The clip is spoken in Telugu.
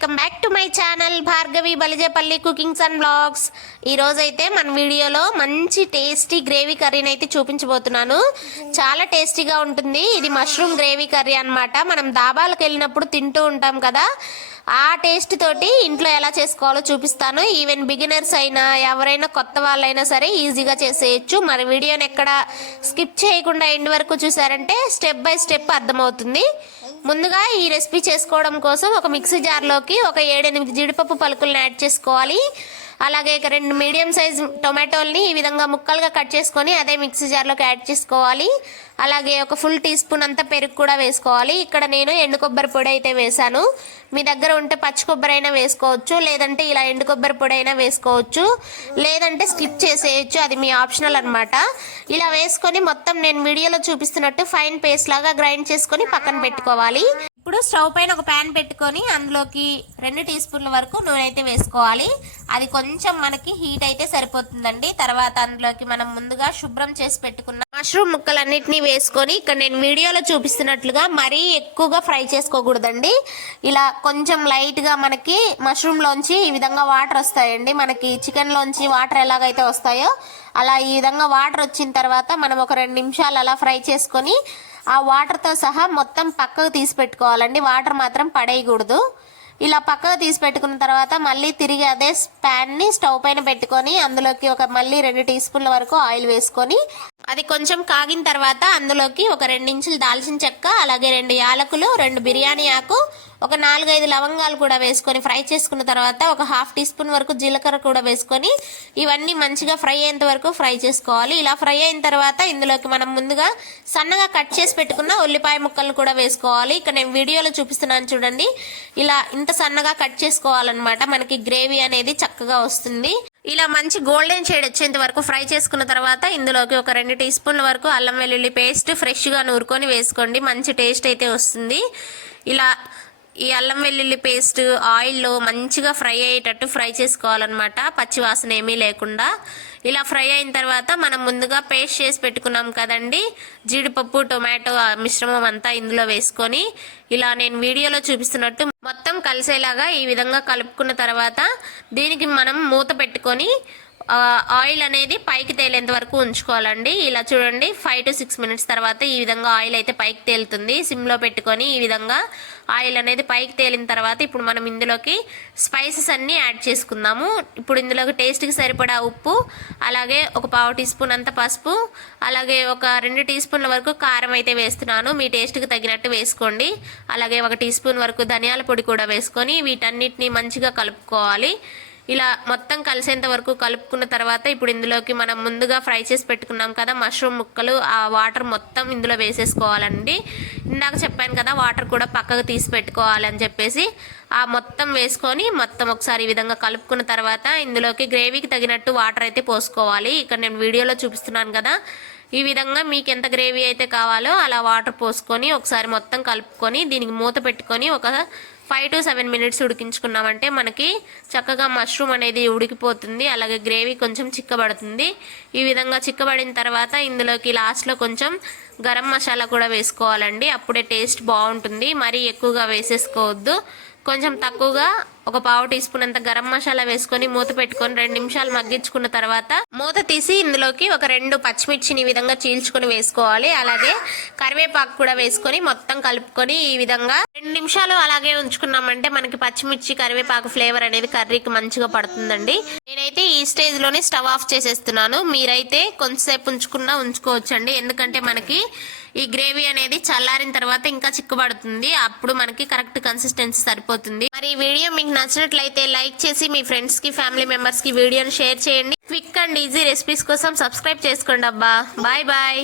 Welcome back to my channel Bhargavi Balijepalli cookings and blogs. ఈరోజైతే మన వీడియోలో మంచి టేస్టీ గ్రేవీ కర్రీని అయితే చూపించబోతున్నాను. చాలా టేస్టీగా ఉంటుంది. ఇది మష్రూమ్ గ్రేవీ కర్రీ అన్నమాట. మనం దాబాలకు వెళ్ళినప్పుడు తింటూ ఉంటాం కదా. ఆ టేస్ట్ తోటి ఇంట్లో ఎలా చేసుకోవాలో చూపిస్తాను. ఈవెన్ బిగినర్స్ అయినా ఎవరైనా కొత్త వాళ్ళైనా సరే ఈజీగా చేసేయచ్చు. మన వీడియోని ఎక్కడ స్కిప్ చేయకుండా ఎండ్ వరకు చూసారంటే స్టెప్ బై స్టెప్ అర్థమవుతుంది. ముందుగా ఈ రెసిపీ చేసుకోవడం కోసం ఒక మిక్సీ జార్లోకి ఒక ఏడెనిమిది జీడిపప్పు పలుకులను యాడ్ చేసుకోవాలి. అలాగే రెండు మీడియం సైజ్ టొమాటోల్ని ఈ విధంగా ముక్కలుగా కట్ చేసుకొని అదే మిక్సీ జార్లోకి యాడ్ చేసుకోవాలి. అలాగే ఒక ఫుల్ టీ స్పూన్ అంతా పెరుగు కూడా వేసుకోవాలి. ఇక్కడ నేను ఎండు కొబ్బరి పొడి అయితే వేశాను. మీ దగ్గర ఉంటే పచ్చి కొబ్బరి అయినా వేసుకోవచ్చు లేదంటే ఇలా ఎండు కొబ్బరి పొడి అయినా వేసుకోవచ్చు లేదంటే స్కిప్ చేసేయచ్చు. అది మీ ఆప్షనల్ అనమాట ఇలా వేసుకొని మొత్తం నేను వీడియోలో చూపిస్తున్నట్టు ఫైన్ పేస్ట్ లాగా గ్రైండ్ చేసుకొని పక్కన పెట్టుకోవాలి. ఇప్పుడు స్టవ్ పైన ఒక ప్యాన్ పెట్టుకొని అందులోకి రెండు టీ స్పూన్ల వరకు నూనె అయితే వేసుకోవాలి. అది కొంచెం మనకి హీట్ అయితే సరిపోతుందండి. తర్వాత అందులోకి మనం ముందుగా శుభ్రం చేసి పెట్టుకున్న మష్రూమ్ ముక్కలన్నిటినీ వేసుకొని ఇక్కడ నేను వీడియోలో చూపిస్తున్నట్లుగా మరీ ఎక్కువగా ఫ్రై చేసుకోకూడదండి. ఇలా కొంచెం లైట్గా మనకి మష్రూమ్లోంచి ఈ విధంగా వాటర్ వస్తాయండి. మనకి చికెన్లోంచి వాటర్ ఎలాగైతే వస్తాయో అలా ఈ విధంగా వాటర్ వచ్చిన తర్వాత మనం ఒక రెండు నిమిషాలు అలా ఫ్రై చేసుకొని ఆ వాటర్తో సహా మొత్తం పక్కకు తీసి పెట్టుకోవాలండి. వాటర్ మాత్రం పడేయకూడదు. ఇలా పక్కకు తీసి పెట్టుకున్న తర్వాత మళ్ళీ తిరిగి అదే ప్యాన్ని స్టవ్ పైన పెట్టుకొని అందులోకి ఒక మళ్ళీ రెండు టీ స్పూన్ల వరకు ఆయిల్ వేసుకొని అది కొంచెం కాగిన తర్వాత అందులోకి ఒక రెండించులు దాల్చిన చెక్క అలాగే రెండు యాలకులు రెండు బిర్యానీ ఆకు ఒక నాలుగైదు లవంగాలు కూడా వేసుకొని ఫ్రై చేసుకున్న తర్వాత ఒక హాఫ్ టీ స్పూన్ వరకు జీలకర్ర కూడా వేసుకొని ఇవన్నీ మంచిగా ఫ్రై అయ్యేంత వరకు ఫ్రై చేసుకోవాలి. ఇలా ఫ్రై అయిన తర్వాత ఇందులోకి మనం ముందుగా సన్నగా కట్ చేసి పెట్టుకున్న ఉల్లిపాయ ముక్కలు కూడా వేసుకోవాలి. ఇక్కడ నేను వీడియోలో చూపిస్తున్నాను చూడండి. ఇలా ఇంత సన్నగా కట్ చేసుకోవాలన్నమాట. మనకి గ్రేవీ అనేది చక్కగా వస్తుంది. ఇలా మంచి గోల్డెన్ షేడ్ వచ్చేంత వరకు ఫ్రై చేసుకున్న తర్వాత ఇందులోకి ఒక రెండు టీ స్పూన్ల వరకు అల్లం వెల్లుల్లి పేస్ట్ ఫ్రెష్గా నూరుకొని వేసుకోండి. మంచి టేస్ట్ అయితే వస్తుంది. ఇలా ఈ అల్లం వెల్లుల్లి పేస్ట్ ఆయిల్లో మంచిగా ఫ్రై అయ్యేటట్టు ఫ్రై చేసుకోవాలన్నమాట. పచ్చివాసన ఏమీ లేకుండా. ఇలా ఫ్రై అయిన తర్వాత మనం ముందుగా పేస్ట్ చేసి పెట్టుకున్నాం కదండి. జీడిపప్పు టొమాటో ఆ మిశ్రమం అంతా ఇందులో వేసుకొని ఇలా నేను వీడియోలో చూపిస్తున్నట్టు మొత్తం కలిసేలాగా ఈ విధంగా కలుపుకున్న తర్వాత దీనికి మనం మూత పెట్టుకొని ఆయిల్ అనేది పైకి తేలేంత వరకు ఉంచుకోవాలండి. ఇలా చూడండి ఫైవ్ టు సిక్స్ మినిట్స్ తర్వాత ఈ విధంగా ఆయిల్ అయితే పైకి తేలుతుంది. సిమ్లో పెట్టుకొని ఈ విధంగా ఆయిల్ అనేది పైకి తేలిన తర్వాత ఇప్పుడు మనం ఇందులోకి స్పైసెస్ అన్నీ యాడ్ చేసుకుందాము. ఇప్పుడు ఇందులోకి టేస్ట్కి సరిపడా ఉప్పు అలాగే ఒక పావు టీ స్పూన్ అంత పసుపు అలాగే ఒక రెండు టీ స్పూన్ల వరకు కారం అయితే వేస్తున్నాను. మీ టేస్ట్కి తగినట్టు వేసుకోండి. అలాగే ఒక టీ స్పూన్ వరకు ధనియాల పొడి కూడా వేసుకొని వీటన్నిటిని మంచిగా కలుపుకోవాలి. ఇలా మొత్తం కలిసేంత వరకు కలుపుకున్న తర్వాత ఇప్పుడు ఇందులోకి మనం ముందుగా ఫ్రై చేసి పెట్టుకున్నాం కదా మష్రూమ్ ముక్కలు ఆ వాటర్ మొత్తం ఇందులో వేసేసుకోవాలండి. ఇందాక చెప్పాను కదా వాటర్ కూడా పక్కకు తీసి పెట్టుకోవాలని చెప్పేసి ఆ మొత్తం వేసుకొని మొత్తం ఒకసారి ఈ విధంగా కలుపుకున్న తర్వాత ఇందులోకి గ్రేవీకి తగినట్టు వాటర్ అయితే పోసుకోవాలి. ఇక్కడ నేను వీడియోలో చూపిస్తున్నాను కదా ఈ విధంగా మీకు ఎంత గ్రేవీ అయితే కావాలో అలా వాటర్ పోసుకొని ఒకసారి మొత్తం కలుపుకొని దీనికి మూత పెట్టుకొని ఒక ఫైవ్ టు సెవెన్ మినిట్స్ ఉడికించుకున్నామంటే మనకి చక్కగా మష్రూమ్ అనేది ఉడికిపోతుంది. అలాగే గ్రేవీ కొంచెం చిక్కబడుతుంది. ఈ విధంగా చిక్కబడిన తర్వాత ఇందులోకి లాస్ట్లో కొంచెం గరం మసాలా కూడా వేసుకోవాలండి. అప్పుడే టేస్ట్ బాగుంటుంది. మరీ ఎక్కువగా వేసేసుకోవద్దు. కొంచెం తక్కువగా ఒక పావు టీ స్పూన్ అంత గరం మసాలా వేసుకొని మూత పెట్టుకొని రెండు నిమిషాలు మగ్గించుకున్న తర్వాత మూత తీసి ఇందులోకి ఒక రెండు పచ్చిమిర్చిని ఈ విధంగా చీల్చుకొని వేసుకోవాలి. అలాగే కరివేపాకు కూడా వేసుకొని మొత్తం కలుపుకొని ఈ విధంగా రెండు నిమిషాలు అలాగే ఉంచుకున్నామంటే మనకి పచ్చిమిర్చి కరివేపాకు ఫ్లేవర్ అనేది కర్రీకి మంచిగా పడుతుందండి. నేనైతే ఈ స్టేజ్లోనే స్టవ్ ఆఫ్ చేసేస్తున్నాను. మీరైతే కొంతసేపు ఉంచుకున్నా ఉంచుకోవచ్చండి. ఎందుకంటే మనకి ఈ గ్రేవీ అనేది చల్లారిన తర్వాత ఇంకా చిక్కుబడుతుంది. అప్పుడు మనకి కరెక్ట్ కన్సిస్టెన్సీ సరిపోతుంది. మరి ఈ వీడియో మీకు నచ్చినట్లయితే లైక్ చేసి మీ ఫ్రెండ్స్కి ఫ్యామిలీ మెంబర్స్కి వీడియోని షేర్ చేయండి. క్విక్ అండ్ ఈజీ రెసిపీస్ కోసం సబ్స్క్రైబ్ చేసుకోండి అబ్బా. Bye bye